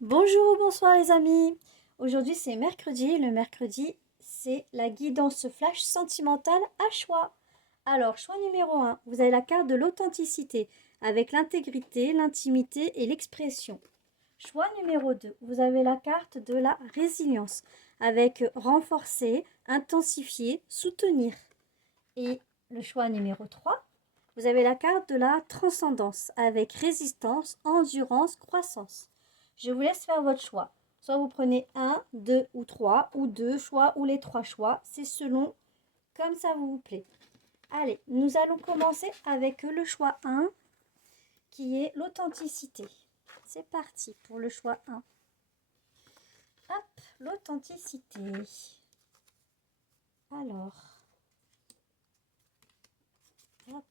Bonjour ou bonsoir les amis. Aujourd'hui c'est mercredi. Le mercredi c'est la guidance flash sentimentale à choix. Alors choix numéro un, vous avez la carte de l'authenticité avec l'intégrité, l'intimité et l'expression. Choix numéro 2, vous avez la carte de la résilience avec renforcer, intensifier, soutenir. Et le choix numéro 3, vous avez la carte de la transcendance avec résistance, endurance, croissance. Je vous laisse faire votre choix. Soit vous prenez un, deux ou trois, ou deux choix, ou les trois choix. C'est selon comme ça vous plaît. Allez, nous allons commencer avec le choix un, qui est l'authenticité. C'est parti pour le choix un. Hop, l'authenticité. Alors, hop.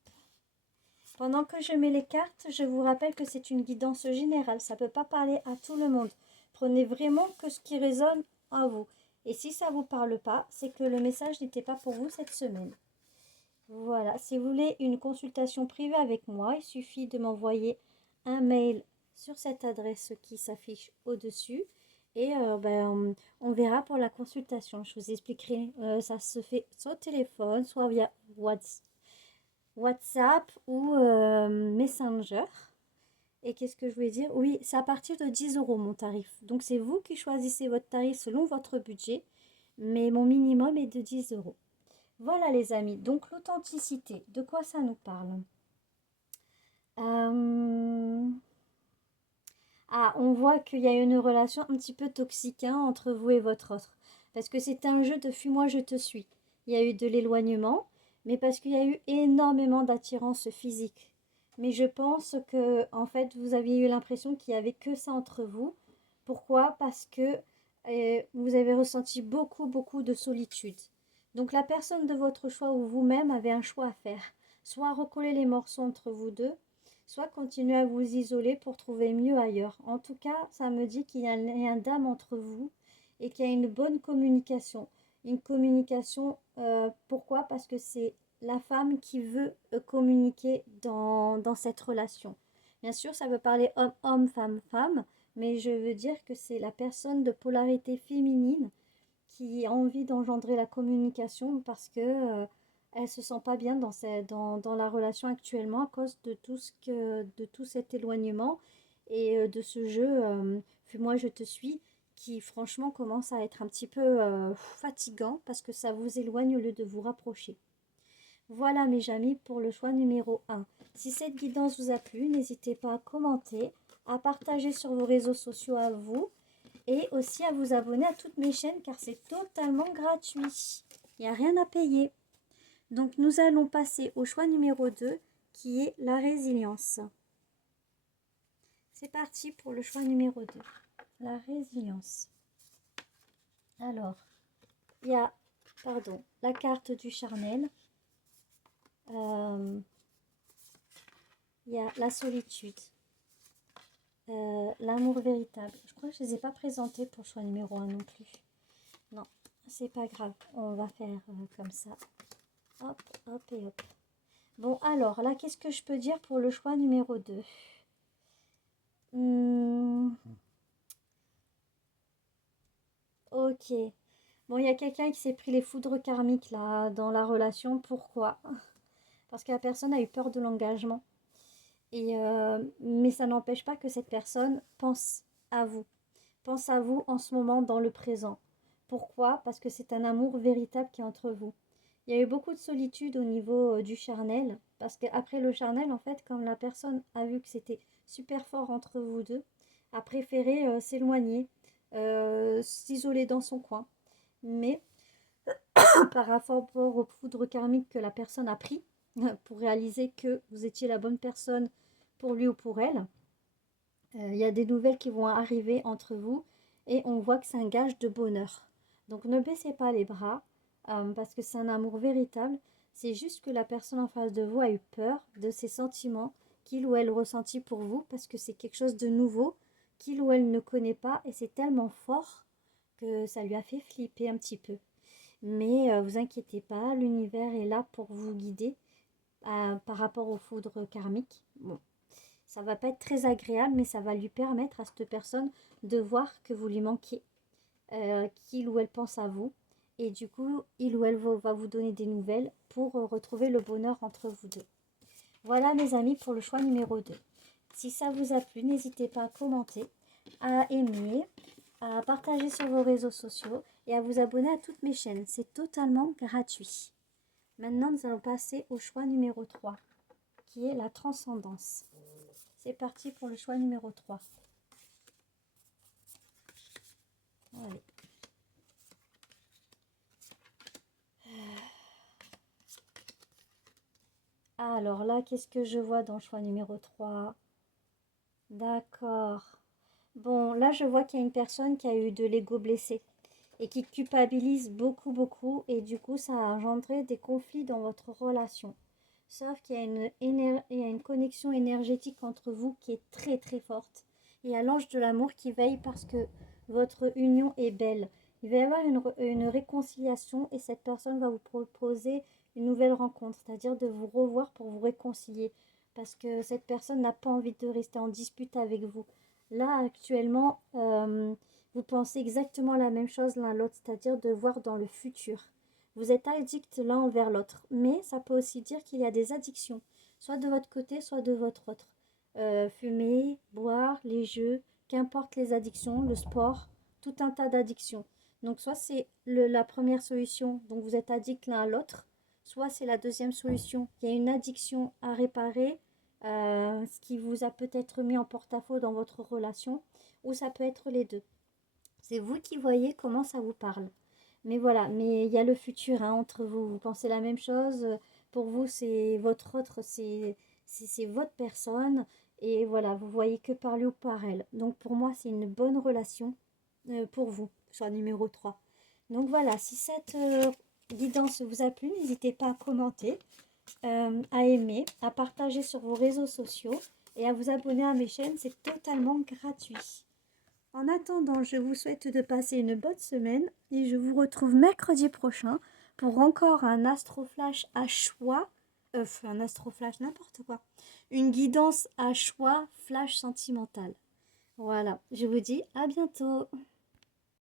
Pendant que je mets les cartes, je vous rappelle que c'est une guidance générale. Ça ne peut pas parler à tout le monde. Prenez vraiment que ce qui résonne à vous. Et si ça ne vous parle pas, c'est que le message n'était pas pour vous cette semaine. Voilà. Si vous voulez une consultation privée avec moi, il suffit de m'envoyer un mail sur cette adresse qui s'affiche au-dessus. Et on verra pour la consultation. Je vous expliquerai. Ça se fait soit au téléphone, soit via WhatsApp ou Messenger. Et qu'est-ce que je voulais dire? Oui, c'est à partir de 10 € mon tarif. Donc c'est vous qui choisissez votre tarif selon votre budget. Mais mon minimum est de 10 €. Voilà les amis. Donc l'authenticité, de quoi ça nous parle? Euh, Ah, on voit qu'il y a une relation un petit peu toxique hein, entre vous et votre autre. Parce que c'est un jeu de fuis-moi, je te suis. Il y a eu de l'éloignement, mais parce qu'il y a eu énormément d'attirance physique. Mais je pense que, en fait, vous aviez eu l'impression qu'il n'y avait que ça entre vous. Pourquoi? Parce que vous avez ressenti beaucoup, beaucoup de solitude. Donc la personne de votre choix ou vous-même avez un choix à faire. Soit recoller les morceaux entre vous deux, soit continuer à vous isoler pour trouver mieux ailleurs. En tout cas, ça me dit qu'il y a un lien d'âme entre vous et qu'il y a une bonne communication. Une communication, pourquoi? Parce que c'est la femme qui veut communiquer dans cette relation. Bien sûr, ça veut parler homme-homme, femme-femme, mais je veux dire que c'est la personne de polarité féminine qui a envie d'engendrer la communication parce que elle se sent pas bien dans la relation actuellement à cause de de tout cet éloignement et de ce jeu Fuis-moi je te suis qui franchement commence à être un petit peu fatigant parce que ça vous éloigne au lieu de vous rapprocher. Voilà mes amis pour le choix numéro un. Si cette guidance vous a plu, n'hésitez pas à commenter, à partager sur vos réseaux sociaux à vous et aussi à vous abonner à toutes mes chaînes car c'est totalement gratuit. Il n'y a rien à payer. Donc nous allons passer au choix numéro 2 qui est la résilience. C'est parti pour le choix numéro 2. La résilience. Alors, il y a la carte du charnel. Il y a la solitude. L'amour véritable. Je crois que je ne les ai pas présentés pour le choix numéro 1 non plus. Non, c'est pas grave. On va faire comme ça. Hop, hop et hop. Bon, alors, là, qu'est-ce que je peux dire pour le choix numéro 2? Ok. Bon, il y a quelqu'un qui s'est pris les foudres karmiques, là, dans la relation. Pourquoi? Parce que la personne a eu peur de l'engagement. Mais ça n'empêche pas que cette personne pense à vous. Pense à vous en ce moment, dans le présent. Pourquoi? Parce que c'est un amour véritable qui est entre vous. Il y a eu beaucoup de solitude au niveau du charnel, parce qu'après le charnel, en fait, comme la personne a vu que c'était super fort entre vous deux, a préféré s'éloigner, s'isoler dans son coin. Mais par rapport aux foudres karmiques que la personne a pris, pour réaliser que vous étiez la bonne personne pour lui ou pour elle, il y a des nouvelles qui vont arriver entre vous et on voit que c'est un gage de bonheur. Donc ne baissez pas les bras parce que c'est un amour véritable. C'est juste que la personne en face de vous a eu peur de ses sentiments qu'il ou elle ressentit pour vous parce que c'est quelque chose de nouveau qu'il ou elle ne connaît pas et c'est tellement fort que ça lui a fait flipper un petit peu. Mais vous inquiétez pas, l'univers est là pour vous guider par rapport aux foudres karmiques. Bon, Ça va pas être très agréable, mais ça va lui permettre à cette personne de voir que vous lui manquez, qu'il ou elle pense à vous. Et du coup, il ou elle va vous donner des nouvelles pour retrouver le bonheur entre vous deux. Voilà mes amis pour le choix numéro 2. Si ça vous a plu, n'hésitez pas à commenter, à aimer, à partager sur vos réseaux sociaux et à vous abonner à toutes mes chaînes. C'est totalement gratuit. Maintenant, nous allons passer au choix numéro 3, qui est la transcendance. C'est parti pour le choix numéro 3. Allez. Alors là, qu'est-ce que je vois dans le choix numéro 3? D'accord. Bon, là, je vois qu'il y a une personne qui a eu de l'ego blessé et qui culpabilise beaucoup, beaucoup. Et du coup, ça a engendré des conflits dans votre relation. Sauf qu'il y a il y a une connexion énergétique entre vous qui est très, très forte. Il y a l'ange de l'amour qui veille parce que votre union est belle. Il va y avoir une réconciliation et cette personne va vous proposer une nouvelle rencontre, c'est-à-dire de vous revoir pour vous réconcilier. Parce que cette personne n'a pas envie de rester en dispute avec vous. Là, actuellement, vous pensez exactement la même chose l'un l'autre, c'est-à-dire de voir dans le futur. Vous êtes addicts l'un envers l'autre, mais ça peut aussi dire qu'il y a des addictions, soit de votre côté, soit de votre autre. Fumer, boire, les jeux, qu'importe les addictions, le sport, tout un tas d'addictions. Donc soit c'est la première solution, donc vous êtes addicts l'un à l'autre, soit c'est la deuxième solution. Il y a une addiction à réparer, ce qui vous a peut-être mis en porte-à-faux dans votre relation, ou ça peut être les deux. C'est vous qui voyez comment ça vous parle. Mais voilà, mais il y a le futur hein, entre vous. Vous pensez la même chose. Pour vous, c'est votre autre, c'est votre personne. Et voilà, vous voyez que par lui ou par elle. Donc pour moi, c'est une bonne relation pour vous, soit numéro 3. Donc voilà, si cette guidance vous a plu, n'hésitez pas à commenter, à aimer, à partager sur vos réseaux sociaux et à vous abonner à mes chaînes. C'est totalement gratuit. En attendant, je vous souhaite de passer une bonne semaine et je vous retrouve mercredi prochain pour encore un astroflash à choix. Un astroflash, n'importe quoi. Une guidance à choix flash sentimental. Voilà, je vous dis à bientôt.